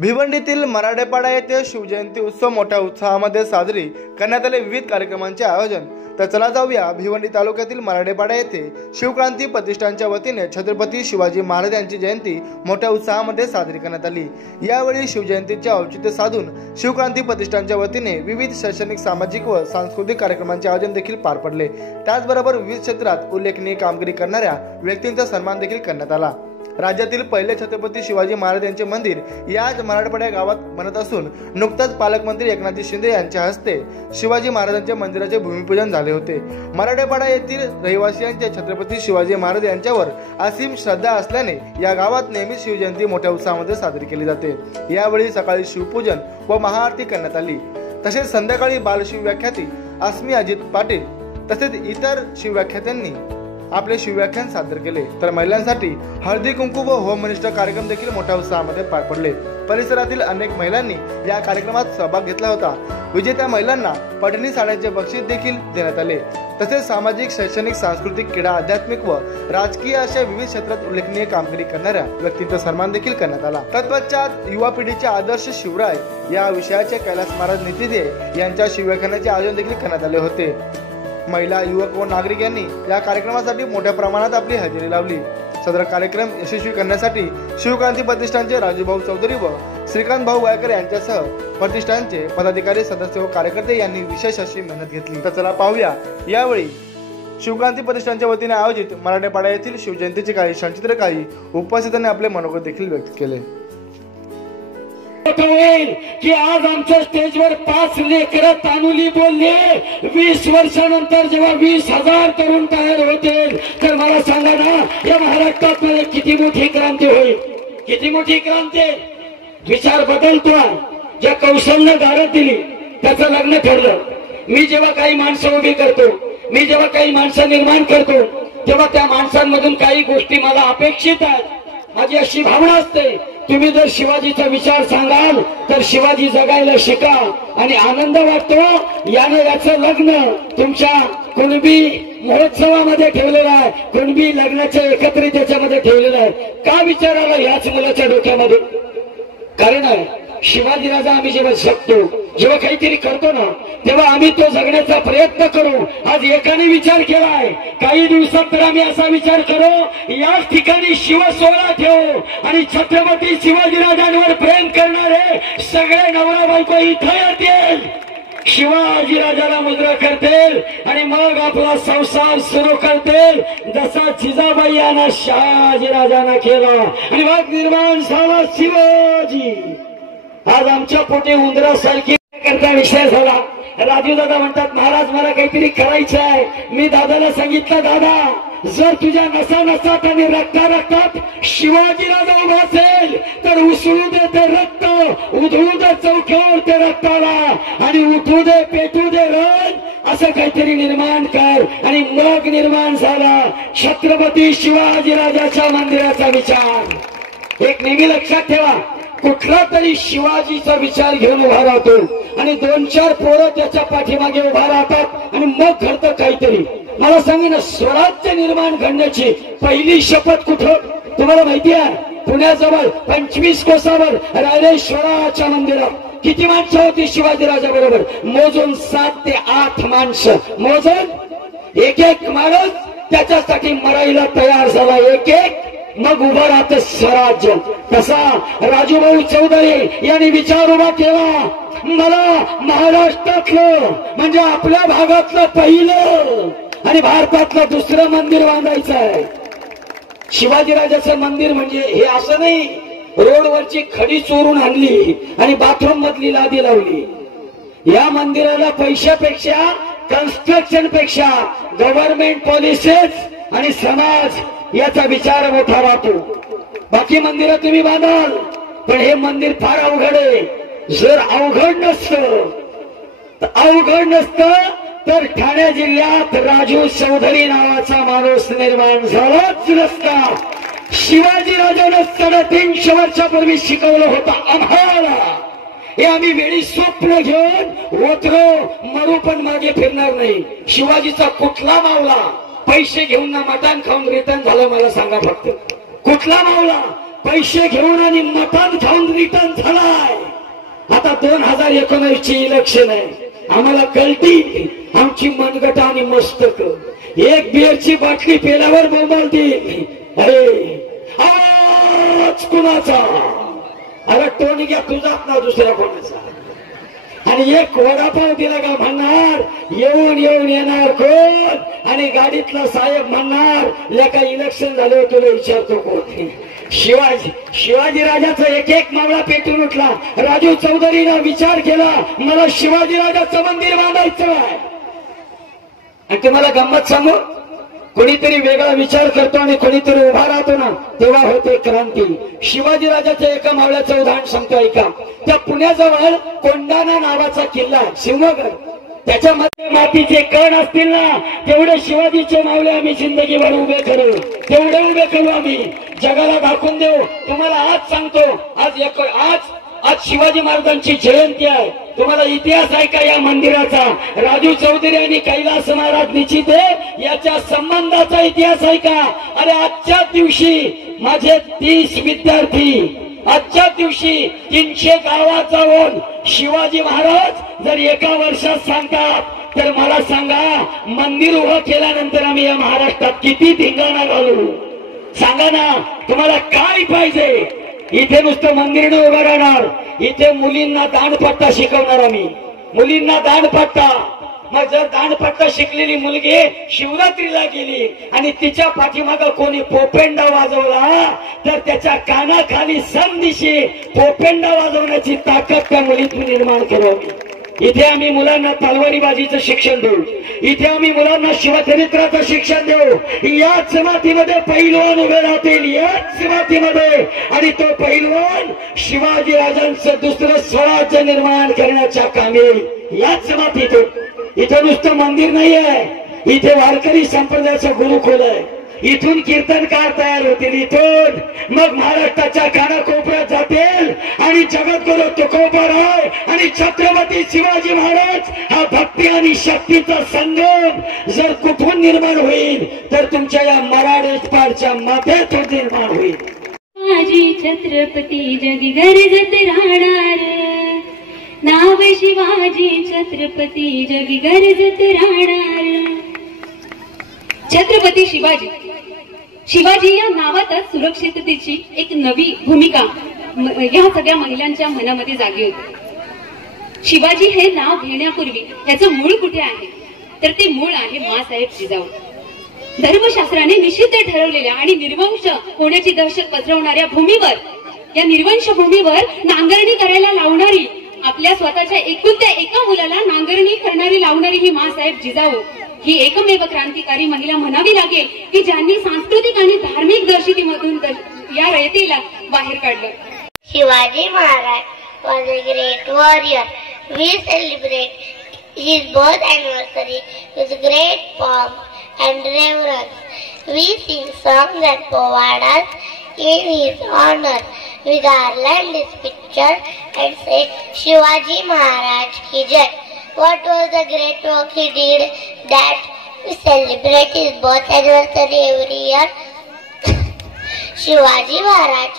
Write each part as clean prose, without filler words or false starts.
भिवंडीतील मराठेपाडा येथे शिवजयंती उत्सव मोठ्या उत्साहामध्ये साजरी करण्यात आले। विविध कार्यक्रमांचे आयोजन। तर चला जाऊया भिवंडी तालुक्यातील मराठेपाडा येथे शिवक्रांती प्रतिष्ठानच्या वतीने छत्रपती शिवाजी महाराज यांची जयंती मोठ्या उत्साहामध्ये साजरी करण्यात आली। यावेळी शिवजयंतीचे औचित्य साधून शिवक्रांती प्रतिष्ठानच्या वतीने विविध शैक्षणिक, सामाजिक व सांस्कृतिक कार्यक्रमांचे आयोजन देखील पार पडले। त्याचबरोबर विविध क्षेत्रात उल्लेखनीय कामगिरी करणाऱ्या व्यक्तींचा सन्मान देखील करण्यात आला। राज्यातील पहिले छत्रपती शिवाजी महाराज यांचे मंदिर याच मराठेपाडा गावात बनत असून नुकताच पालकमंत्री एकनाथ शिंदे यांच्या हस्ते शिवाजी महाराजांच्या मंदिराचे भूमिपूजन झाले होते। मराठेपाडा येथील रहिवासियांचे छत्रपती शिवाजी महाराज यांच्यावर असीम श्रद्धा असल्याने या गावात नेहमी शिवजयंती मोठ्या उत्साहामध्ये साजरी केली जाते। यावेळी सकाळी शिवपूजन व महाआरती करण्यात आली। तसेच संध्याकाळी बालशिव व्याख्याती अस्मी अजित पाटील तसेच इतर शिवव्याख्यात्यांनी आपले शिवव्याख्यान सादर केले। तर महिलांसाठी हळदी कुंकू व होम मिनिस्टर कार्यक्रम देखील मोठ्या उत्साहामध्ये पार पडले। परिसरातील अनेक महिलांनी या कार्यक्रमात सहभाग घेतला होता। विजेत्या महिलांना पटणी साड्यांचे बक्षीस देखील देण्यात आले। तसेच सामाजिक, शैक्षणिक, सांस्कृतिक, क्रीडा, आध्यात्मिक व राजकीय अशा विविध क्षेत्रात उल्लेखनीय कामगिरी करणाऱ्या व्यक्तींचा सन्मान देखील करण्यात आला। तत्पश्चात युवा पिढीचे आदर्श शिवराय या विषयाचे कैलास महाराज नितीदे यांच्या शिवव्याख्यानाचे आयोजन देखील करण्यात आले होते। महिला, युवक व नागरिक यांनी या कार्यक्रमासाठी मोठ्या प्रमाणात आपली हजेरी लावली। सदर कार्यक्रम यशस्वी करण्यासाठी शिवक्रांती प्रतिष्ठानचे राजूभाऊ चौधरी व श्रीकांत भाऊ गायकर यांच्यासह प्रतिष्ठानचे पदाधिकारी, सदस्य व कार्यकर्ते यांनी विशेष अशी मेहनत घेतली। तर चला पाहूया यावेळी शिवक्रांती प्रतिष्ठानच्या वतीने आयोजित मराठेपाडा येथील शिवजयंतीचे काही क्षणचित्र। काही उपस्थितांनी आपले मनोगत देखील व्यक्त केले। की आज आमच्या स्टेजवर 5 लेकरं तानुली बोलले। 20 वर्षानंतर जेव्हा 20,000 तरुण तयार होतील तर मला सांगा ना, या महाराष्ट्रात किती मोठी क्रांती होईल, किती मोठी क्रांती। विचार बदलतो। ज्या कौशल्य दारात दिली त्याचं लग्न ठरलं। मी जेव्हा काही माणसं उभी करतो, मी जेव्हा काही माणसं निर्माण करतो, तेव्हा त्या माणसांमधून काही गोष्टी मला अपेक्षित आहेत। माझी अशी भावना असते, तुम्ही जर शिवाजीचा विचार सांगाल तर शिवाजी जगायला शिका आणि आनंद वाटतो। याने याचं लग्न तुमच्या कुणबी महोत्सवामध्ये ठेवलेलं आहे, कुणबी लग्नाच्या एकत्रित याच्यामध्ये ठेवलेलं आहे। का विचारायला याच मुलाच्या डोक्यामध्ये? कारण आहे शिवाजी राजा आम्ही जेव्हा जगतो, जेव्हा काहीतरी करतो ना, तेव्हा आम्ही तो जगण्याचा प्रयत्न करू। आज एकाने विचार केलाय, काही दिवसात तर आम्ही असा विचार करू, याच ठिकाणी शिवसोहळा ठेवू आणि छत्रपती शिवाजी राजांवर प्रेम करणारे सगळे नवरा बायको इथे येतील, शिवाजी राजाला मुद्रा करतील आणि मग आपला संसार सुरू करतील, जसा जिजाबाई यांना शहाजी राजांना केला आणि मग निर्माण झाला शिवाजी। आज आमच्या पोटी उंदरासारखी करता विषय झाला। राजू दादा म्हणतात, महाराज मला काहीतरी करायचं आहे। मी दादाला सांगितलं, दादा जर तुझ्या नसा नसात आणि रक्ता रक्तात शिवाजी राजा उभा असेल तर उसळू दे ते रक्त, उधळू दे चौक्यावर ते रक्ताला आणि उठू दे, पेटू दे रण, असं काहीतरी निर्माण कर। आणि मग निर्माण झाला छत्रपती शिवाजी राजाच्या मंदिराचा विचार। एक नेहमी लक्षात ठेवा, कुठला तरी शिवाजीचा विचार घेऊन उभा राहतो आणि 2-4 पोरं त्याच्या पाठीमागे उभा राहतात आणि मग घडतं काहीतरी। मला सांगा ना, स्वराज्य निर्माण करण्याची पहिली शपथ कुठं तुम्हाला माहिती आहे? पुण्याजवळ 25 कोसावर रायरेश्वराच्या मंदिरात किती माणसं होती शिवाजी राजा बरोबर? मोजून 7 ते 8 माणसं, मोजून एक एक माणूस त्याच्यासाठी मरायला तयार झाला, एक एक मग उभं राहतं स्वराज्य। तसा राजूभाऊ चौधरी यांनी विचार उभा केला, मला महाराष्ट्रातलं म्हणजे आपल्या भागातलं पहिलं आणि भारतातलं दुसरं मंदिर बांधायचं आहे। शिवाजीराजाचं मंदिर म्हणजे हे असं नाही, रोडवरची खडी चोरून आणली आणि बाथरूम मधली लादी लावली। या मंदिराला पैशापेक्षा, कन्स्ट्रक्शन पेक्षा गव्हर्नमेंट पॉलिसीज आणि समाज याचा विचार मोठा राहतो। बाकी मंदिरं तुम्ही बांधाल, पण हे मंदिर फार अवघड आहे। जर अवघड नसतं तर ठाणे जिल्ह्यात राजू चौधरी नावाचा माणूस निर्माण झालाच नसता। शिवाजी राजाने 350 वर्षापूर्वी शिकवलं होतं आम्हाला, हे आम्ही वेळी स्वप्न घेऊन ओतरो मरू पण मागे फिरणार नाही। शिवाजीचा कुठला मावला पैसे घेऊन ना मटण खाऊन रिटर्न झालं? मला सांगा फक्त, कुठला मावला पैसे घेऊन आणि मटण खाऊन रिटर्न झाला? 2019 ची इलेक्शन आहे. आम्हाला कळती आमची मनगट आणि मस्तक. एक बिअरची बाटली पेल्यावर बोंबालती, अरे आज कुणाचा? अरे टोनी घ्या तुझाच ना दुसऱ्या कोणाचा. आणि एक वडापाव दिला का म्हणणार येऊन येऊन येणार कोण, आणि गाडीतला साहेब म्हणणार लेका इलेक्शन झाले तुला विचारतो कोण. शिवाजी राजाचा एक एक मावळा पेटून उठला. राजू चौधरीनं विचार केला मला शिवाजी राजाचं मंदिर बांधायचं आहे. आणि तुम्हाला गंमत सांगू, कोणीतरी वेगळा विचार करतो आणि कोणीतरी उभा राहतो ना, तेव्हा होते क्रांती. शिवाजी राजाच्या एका मावळ्याचं उदाहरण सांगतो ऐका. त्या पुण्याजवळ कोंडाणा नावाचा किल्ला आहे, सिंहगड. त्याच्यामध्ये मातीचे कण असतील ना, तेवढे शिवाजीचे मावळे आम्ही जिंदगीभर उभे करू, तेवढे उभे करू आम्ही, जगाला दाखवून देऊ. तुम्हाला आज सांगतो, आज शिवाजी महाराजांची जयंती आहे. तुम्हाला इतिहास आहे का या मंदिराचा? राजू चौधरी आणि कैलास महाराज निश्चित याच्या संबंधाचा इतिहास आहे का? अरे आजच्या दिवशी माझे 30 विद्यार्थी, आजच्या दिवशी 300 गावात जाऊन शिवाजी महाराज जर एका वर्षात सांगतात, तर मला सांगा मंदिर उभं केल्यानंतर आम्ही या महाराष्ट्रात किती धिंगाणा घालू? सांगा ना, तुम्हाला काय पाहिजे? इथे नुसतं मंदिर न उभं राहणार, इथे मुलींना दांडपट्टा शिकवणार आम्ही, मुलींना दांडपट्टा. मग जर दांडपट्टा शिकलेली मुलगी शिवरात्रीला गेली आणि तिच्या पाठीमागं कोणी पोपेंडा वाजवला, तर त्याच्या कानाखाली संदिशी पोपेंडा वाजवण्याची ताकद त्या मुलीतून निर्माण करू आम्ही. इथे आम्ही मुलांना तलवारीबाजीचं शिक्षण देऊ, इथे आम्ही मुलांना शिवचरित्राचं शिक्षण देऊ. याच मातीमध्ये पैलवान उभे राहतील, याच मातीमध्ये. आणि तो पैलवान शिवाजी राजांचं दुसरं स्वराज्य निर्माण करण्याच्या कामी याच मातीतून. इथं नुसतं मंदिर नाही आहे, इथे वारकरी संप्रदायाचं गुरुकुल आहे. इथून कीर्तनकार तयार होतील, इथून मग महाराष्ट्राच्या कानाकोपऱ्यात जातील आणि जगद्गुरु तुकोबाराय आणि छत्रपती शिवाजी महाराज हा भक्ती आणि शक्तीचा संगम जर कुठून निर्माण होईल, तर तुमच्या या मराठवाड्याच्या माथ्यातून निर्माण होईल. शिवाजी छत्रपती जगी गरजत राहणार, नाव शिवाजी छत्रपती जगी गरजत राहणार. छत्रपती शिवाजी या नावातच सुरक्षिततेची एक नवी भूमिका या सगळ्या महिलांच्या मनामध्ये जागी होती. शिवाजी हे नाव घेण्यापूर्वी याचं मूळ कुठे आहे, तर ते मूळ आहे मासाहेब जिजाऊ. धर्मशास्त्राने निषिद्ध ठरवलेल्या आणि निर्वंश होण्याची दहशत पसरवणाऱ्या भूमीवर, या निर्वंश भूमीवर नांगरणी करायला लावणारी, आपल्या स्वतःच्या एकुलत्या एका मुलाला नांगरणी करणारी लावणारी ही मासाहेब जिजाऊ ही एकमेव क्रांतिकारी महिला म्हणावी लागेल की ज्यांनी सांस्कृतिक आणि धार्मिक दर्शनीमधून या रयतेला बाहेर काढलं. Shivaji Maharaj was a great warrior. We celebrate his birth anniversary with great pomp and reverence. We sing songs and poems in his honor. We garland his picture and say Shivaji Maharaj ki jai. What was the great work he did that we celebrate his birth anniversary every year? Shivaji Maharaj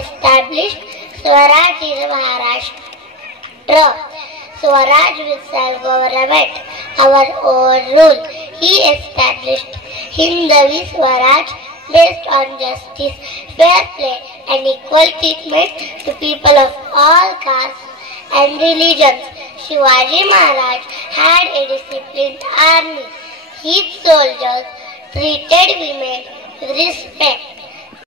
established Swaraj in Maharashtra. Swaraj with self-government, our own rule. He established Hindavi Swaraj based on justice, fair play and equal treatment to people of all castes and religions. Shivaji Maharaj had a disciplined army. His soldiers treated women with respect.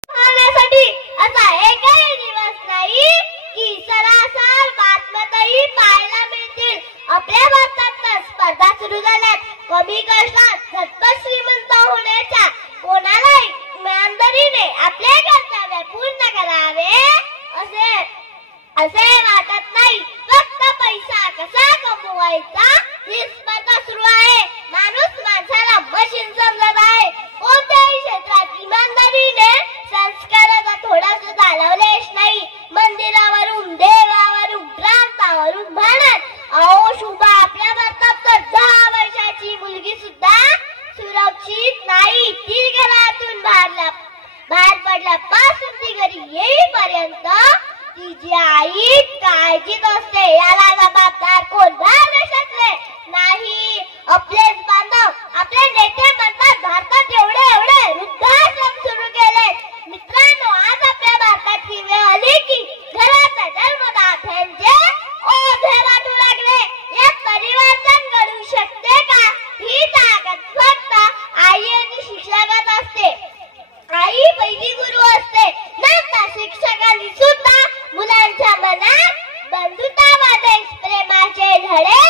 पाहण्यासाठी असा एकही दिवस नाही की सरासर बातम्यातही पाहायला मिळतील. आपल्या भारतात स्पर्धा सुरू झाल्यात. कमी कष्टात झटपट श्रीमंत होण्याच्या कोणालाही इमानदारीने आपले कर्तव्य पूर्ण करावे असे वाटत नाही. फक्त पैसा कसा कमवायचा ही स्पर्धा सुरू आहे. माणूस माणसाला मशीन समजत आहे. कोणत्याही क्षेत्रात इमानदारीने संस्काराचा थोडा सुद्धा लावलेश नाही. मंदिरावरून, देवावरून, ग्रंथावरून म्हणत अहो शुभा आपल्या भारतात तर 10 वर्षाची मुलगी सुद्धा सुरक्षित नाही. ती घरातून बाहेर पडल्यापासून ती घरी येईपर्यंत तिची आई काळजीच असते. याला जबाबदार कोण? देशातले नाही, आपलेच बांधव. आपले नेते म्हणतात भारतात एवढे वृद्धाश्रम सुरू केले. मित्रांनो, आज आपल्या भारतात ही वेळ आली की घराचा जन्मदात्यांचे ओझे वाटू लागले. या परिवर्तन घडू शकते का? ही ताकद फक्त आई आणि शिक्षकात असते. आई पहिली गुरु असते. नंतर शिक्षकांनी सुद्धा मुलांच्या मनात बंधुतावादी प्रेमाचे धडे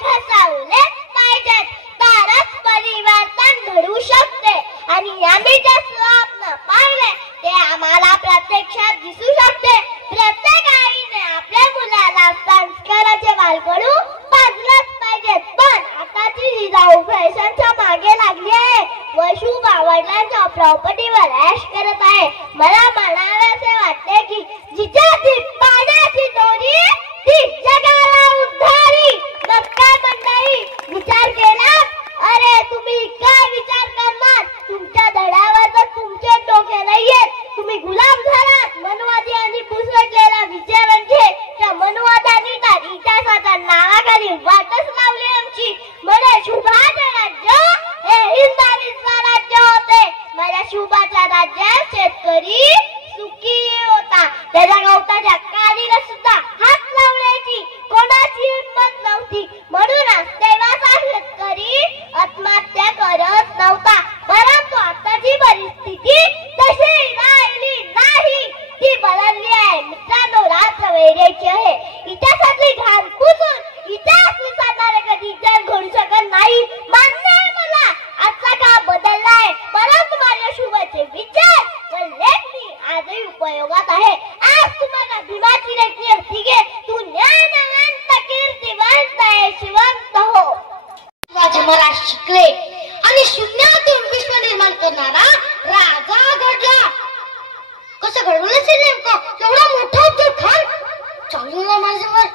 ठसवलेच पाहिजेत. तरच परिवर्तन घडू शकते. आणि आम्ही जे स्वप्न पाहिले ते आम्हाला प्रत्यक्षात दिसू शकते. प्रत्येक आईने आपल्या मुलाला संस्काराचे बालकडू पाजलंच पाहिजे. पण आताची ही जाऊ फॅशनच्या मागे लागली आहे व शुभ आवडल्याच्या प्रॉपर्टीवर ऐश करत आहे. मला म्हणावेसे वाटते की जिच्याची पाण्याची दोरी ती जगाला उद्धारी. मग काय मंडळी, विचार केला? अरे तुम्ही काय विचार करणार? तुमच्या धड्यावर तर तुमचे डोके नाहीये. तुम्ही गुलाम झालात मनवादी आणि पुसटलेल्या विचारांचे. त्या मनवादानी तर इतिहासाच्या नावाखाली वाटच लावली आमची. म्हणे शुभाचे राज्य हे हिंदवी स्वराज्य होते. माझ्या शुभाच्या राज्यात शेतकरी सुखी होता. त्याच्या गवताच्या काडीला सुद्धा हात लावण्याची कोणाची हिंमत नव्हती. म्हणूनच तेव्हाचा शेतकरी आत्महत्या करत नव्हता. परंतु आताची परिस्थिती तशी राहिली नाही, ती बदलली आहे. मित्रांनो, रात्र वेगळी आहे. इतिहासातली घाण पुसून इतिहास विसरणारे कधी इतिहास घडू शकत नाही. मान्य आहे मला, आजचा काळ बदलला आहे. परंतु माझ्या शुभाचे विचार व लेखणी आजही उपयोगात आहे. आज तुम्हाला भीमाची लेखणी असती गे तू ज्ञानवंत कीर्तिवंत यशवंत हो. शिवाजी महाराज शिकले आणि शून्यातून विश्व निर्माण करणारा राजा घडला. कसं घडवलं असेल नेमकं एवढा मोठा अब्दुल खान? चालूला माझ्यावर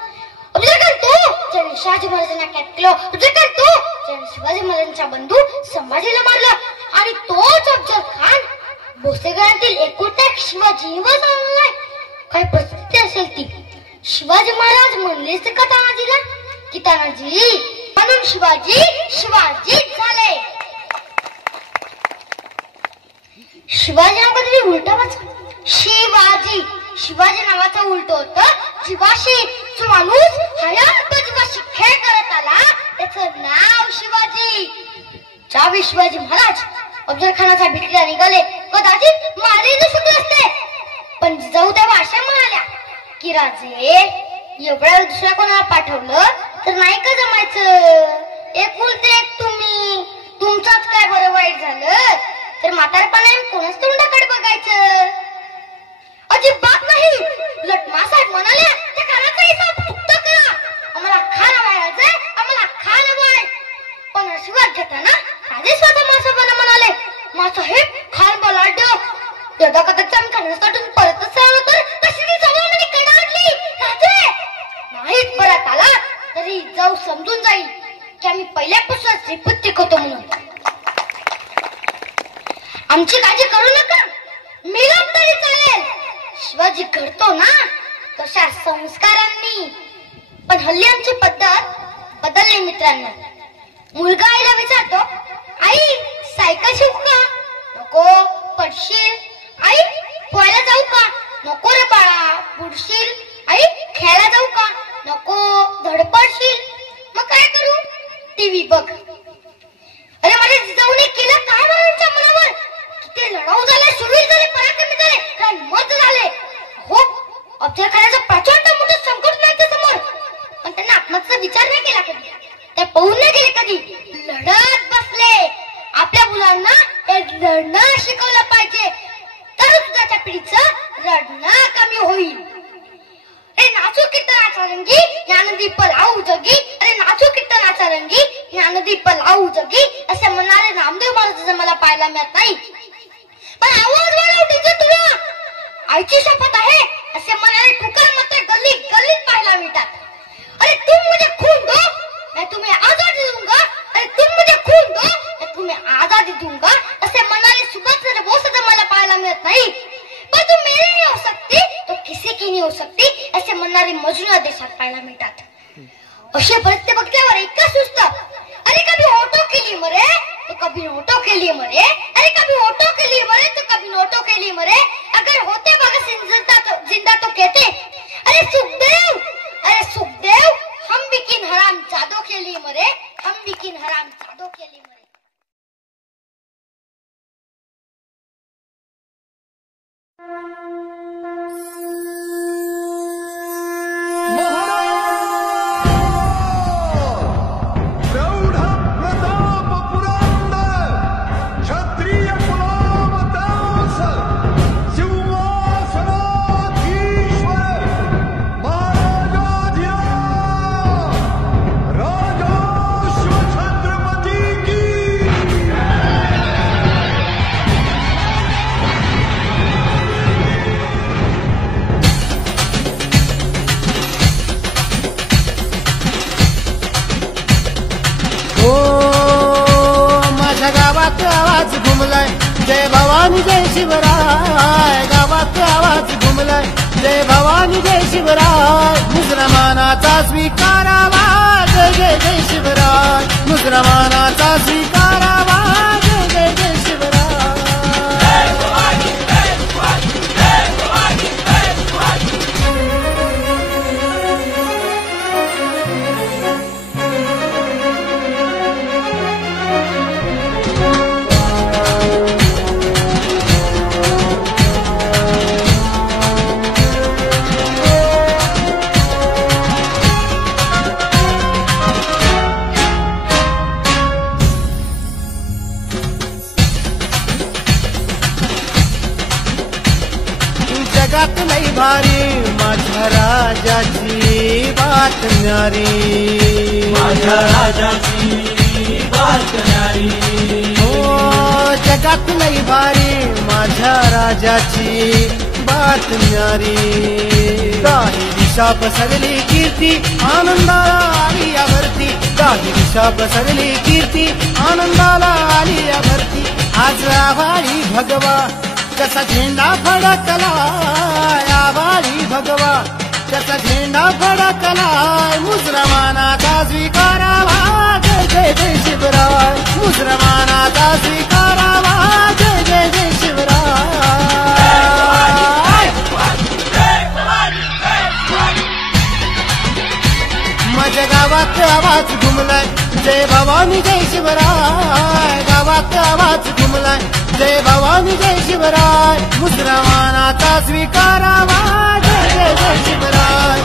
अब्दुल खान तो ज्याने शिवाजी महाराजांना कॅप केलं. अब्दुल खान तो ज्याने शिवाजी महाराजांच्या बंधू संभाजीला मारलं. आणि तोच अब्दुल खान भोसेगळातील एकुलता शिवाजीवर चाललाय. काय परिस्थिती असेल ती? शिवाजी महाराज म्हणलेच का तानाजीला की तानाजी म्हणून शिवाजी झाले. शिवाजी नावाचा उलट वाचा. शिवाजी नावाचा उलट होत शिवाशी. जो माणूस हयात जीवाशी खेळ करत आला त्याचं नाव शिवाजी. ज्यावेळी शिवाजी महाराज अफजल खानाच्या भेटीला निघाले कदाचित मारले शकले असते. पण जिजाऊ त्या भाषा म्हणाल्या की राजे एवढ्या दुसऱ्या कोणाला पाठवलं तर नाही का जमायचं. एकुलते एक तुम्ही, तुमचाच काय बरं वाईट झालं तर म्हातारपणाने कोणाच तोंडाकडे बघायचं? अजिबात नाही. लटमासाहेब म्हणाल्या त्या खानाचा हिसाब चुकता करा. आम्हाला खान व्हायचंय, आम्हाला खान हवाय. पण आशीर्वाद घेताना राजे स्वतः मासाहेबांना म्हणाले मासाहेब खान बलाढ्य यदा कदाचित आम्ही खाण्यासाठी परतच आलो तर तशी ती जबाबदारी कडाडली. राजे नाहीच परत आला तरी जाऊ समजून जाईल की आम्ही पहिल्यापासून श्रीपत्ती होतो म्हणून. आमची काळजी करू नका, मिळत तरी चालेल. शिवाजी घडतो ना तशा संस्कारांनी. पण हल्ली आमची पद्धत बदलली मित्रांनो. मुलगा आईला विचारतो आई सायकल शिकू का? नको. पडशील. आई पोहायला जाऊ का? नको रे बाळा. बुडशील. आई खेळायला जाऊ का? नको. धडपडशील. मग काय करू? टीव्ही बघ. अरे माझ्या जिजाऊने केलं काय त्यांच्या मनावर? किती लढाऊ झाले, शूरवीर झाले, पराक्रमी झाले, रणमत झाले. हो अफजल खानाचा प्रचंड मोठं संकट नाही त्या समोर. पण त्यांना आत्महत्येचा विचार नाही केला कधी. ते पाहून नाही गेले कधी. लढत बसले. आपल्या मुलांना लढणं शिकवलं पाहिजे तर तुझ्या पिढीचं रडणं कमी होईल. अरे नाचू कीर्तनाचा रंगी ज्ञानदीप लावू जगी. अरे नाचू कीर्तनाचा रंगी ज्ञानदीप लावू जगी असे म्हणणारे नामदेव महाराजांचं मला पाहायला मिळत नाही. पण आवाज वाढव डीजे तुला. आईची शपथ आहे असे म्हणारे तुकार मात्र गल्ली गल्लीत पाहायला मिळतात. अरे तुम मुझे खून दो मैं तुम्हें आजादी दूंगा. अरे तुम मुझे खून दो मैं तुम्हें आजादी दूंगा असे म्हणारे सुभाषचंद्र बोस मला पाहायला मिळत नाही. पर तुम मेरी नहीं हो सकती तो किसी की नहीं हो सकती असे म्हणणारे मजनू देशात पाहायला मिळतात. असे परिस्थिती बघल्यावर इतकं सुचतं, अरे कभी ऑटो के लिए मरे तो कभी नोटों के लिए मरे, अरे कभी ऑटो के लिए मरे तो कभी नोटों के लिए मरे, अगर होते भगत सिंह जिंदा तो कहते अरे सुखदेव हम भी किन हराम जादों के लिए मरे, हम भी किन हराम जादों के लिए मरे. जय भवानी जय शिवराय, गावात आवाज घुमलाय. जय भवानी जय शिवराय, मुसलमानाचा स्वीकारावा. जय जय जय शिवराय, मुसलमानाचा स्वीकारावा. जय जय जय शिवराय. जय भवानी जय भवानी जय भवानी जय भवानी. जगात लई भारी माझ्या राजाची बात न्यारी, माझ्या राजाची बात न्यारी. हो जगात लई भारी माझ्या राजाची बात न्यारी. काही दिशा पसरली कीर्ती आनंदाला आली यावरती. काही दिशा पसरली कीर्ती आनंदाला आली यावरती. आज आभाळी भगवा कसा झेंडा फडकलाय, आभाळी भगवा कसा झेंडा फडकलाय. मुसलमानाचा स्वीकारावा. जय जय जय शिवराय, मुसलमानाचा स्वीकारावा. जय जय जय शिवराय. माझ्या गावात आवाज घुमलाय. जय भवानी जय शिवराय, गावात आवाज घुमलाय. जय भवानी जय शिवराय, मुसलमानाचा स्वीकारावा. जय जय जय शिवराय,